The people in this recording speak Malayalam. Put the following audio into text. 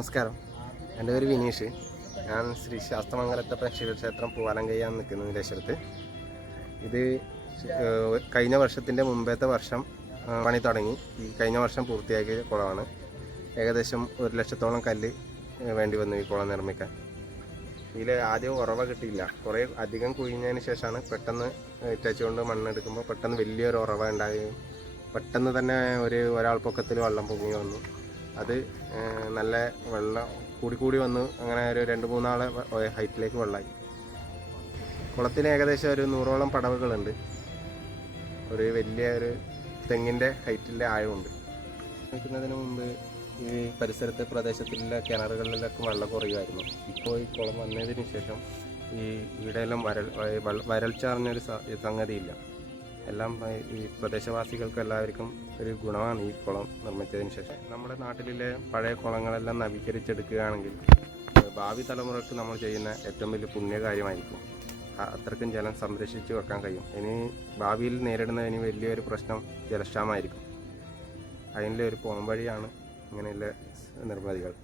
നമസ്കാരം, എൻ്റെ പേര് വിനീഷ്. ഞാൻ ശ്രീ ശാസ്ത്രമംഗലത്തെ ശിവക്ഷേത്രം പൂവാലങ്കയ്യാൻ നിൽക്കുന്നു ദേശത്ത്. ഇത് കഴിഞ്ഞ വർഷത്തിൻ്റെ മുമ്പത്തെ വർഷം പണി തുടങ്ങി. ഈ കഴിഞ്ഞ വർഷം പൂർത്തിയാക്കിയ കുളമാണ്. ഏകദേശം 1 ലക്ഷത്തോളം കല്ല് വേണ്ടി വന്നു ഈ കുളം നിർമ്മിക്കാൻ. ഇതിൽ ആദ്യം ഉറവ കിട്ടിയില്ല. കുറേ അധികം കുഴിഞ്ഞതിന് ശേഷമാണ് പെട്ടെന്ന് ഇട്ടുകൊണ്ട് മണ്ണെടുക്കുമ്പോൾ പെട്ടെന്ന് വലിയൊരു ഉറവ ഉണ്ടാകുകയും പെട്ടെന്ന് തന്നെ ഒരാൾ പൊക്കത്തിൽ വെള്ളം പൊങ്ങി വന്നു. അത് നല്ല വെള്ളം കൂടി വന്നു. അങ്ങനെ ഒരു 2-3 ആളെ ഹൈറ്റിലേക്ക് വെള്ളമായി. കുളത്തിന് ഏകദേശം ഒരു 100ഓളം പടവുകളുണ്ട്. ഒരു വലിയൊരു തെങ്ങിൻ്റെ ഹൈറ്റിലെ ആഴമുണ്ട്. നിൽക്കുന്നതിന് മുമ്പ് ഈ പരിസരത്തെ പ്രദേശത്തിലെ കിണറുകളിലൊക്കെ വെള്ളം കുറയുമായിരുന്നു. ഇപ്പോൾ ഈ കുളം വന്നതിന് ശേഷം ഇവിടെയെല്ലാം വരൾച്ച അറിഞ്ഞൊരു സംഗതിയില്ല. എല്ലാം ഈ പ്രദേശവാസികൾക്ക് എല്ലാവർക്കും ഒരു ഗുണമാണ് ഈ കുളം നിർമ്മിച്ചതിന് ശേഷം. നമ്മുടെ നാട്ടിലെ പഴയ കുളങ്ങളെല്ലാം നവീകരിച്ചെടുക്കുകയാണെങ്കിൽ ഭാവി തലമുറയ്ക്ക് നമ്മൾ ചെയ്യുന്ന ഏറ്റവും വലിയ പുണ്യകാര്യമായിരിക്കും. അത്രയ്ക്കും ജലം സംരക്ഷിച്ച് വെക്കാൻ കഴിയും. ഇനി ഭാവിയിൽ നേരിടുന്ന ഇനി വലിയൊരു പ്രശ്നം ജലക്ഷാമമായിരിക്കും. അതിൻ്റെ ഒരു പോംവഴിയാണ് ഇങ്ങനെയുള്ള നിർമ്മിതികൾ.